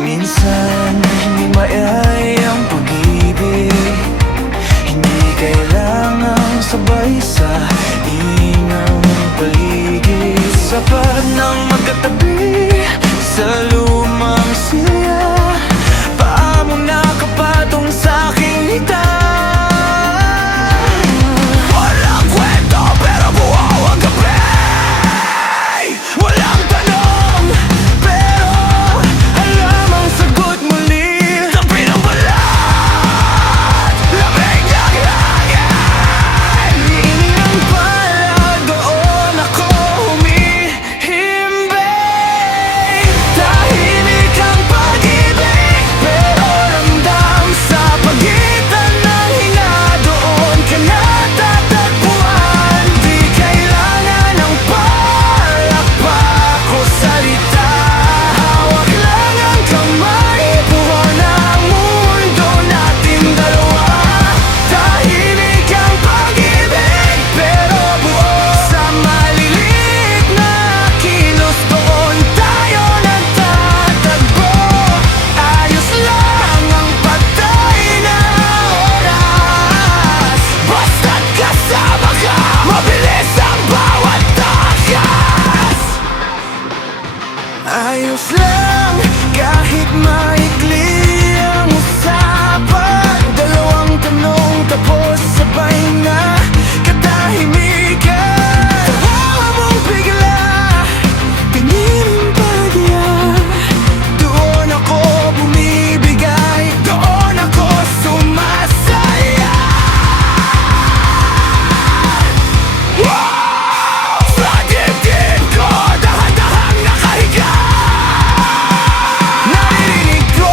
Minsan hindi maayay ang pag-ibig, hindi kailangang sabay sa inang paligid. Sapat ng magkatabi sa lumang silya, paa mo nakapatong sa aking hita. Walang kwento pero buhaw ang gabi, walang tanong pero alam ang sagot muli. Tabi ng balat, lamig ng hangin, hingin ang palad, doon ako humihimbing. Tahimik ang pag-ibig pero ramdam sa pagitan ng hinga, doon ka natatagpuan. Di kailangan ng palakpak o salita, hawak lang ang kamay, buwan ang mundo nating dalawa. Tahimik ang pag-ibig pero buo sa maliliit na kilos, doon tayo nagtatagpo. Ayos lang ang patay na oras, basta't kasama ka, mabilis ang bawat takas. Ayos lang kahit maikli ang usapan, dalawang tanong tapos sabay na katahimikan. Tawa mong bigla, tingin ang bagya, doon ako bumibigay, doon ako sumasaya. Wow! Sa dibdib ko, dahan-dahang nakahiga, naririnig ko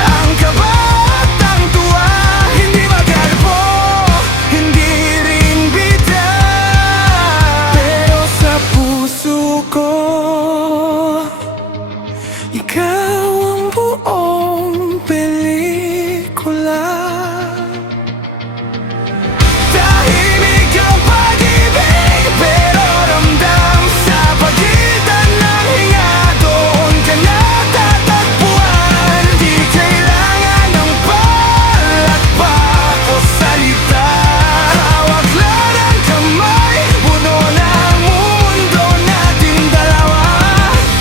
ang kaba at ang tuwa, hindi magalpo, hindi rin bida, pero sa puso ko ikaw ang buong pelikula. Tahimik ang pag-ibig pero ramdam sa pagitan ng hinga, doon ka natatagpuan. Di kailangan ng palakpak o salita, hawak lang ang kamay, puno ng mundo nating dalawa.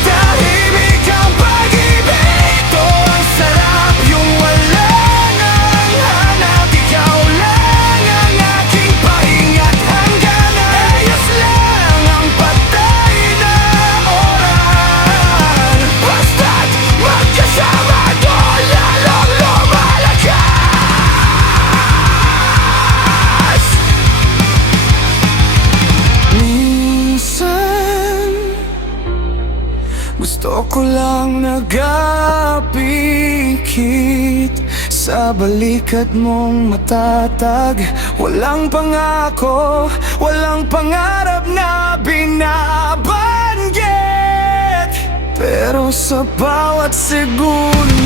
Tahimik ang pag-ibig, to ang sarap, yung wala nang hanap, ikaw lang ang aking pahinga't hangganan. Ayos lang ang patay na oras, basta't magkasama, doon lalong lumalakas. Minsan gusto ko lang nagapikit sa balikat mong matatag, walang pangako, walang pangarap na binabanggit, pero sa bawat segundo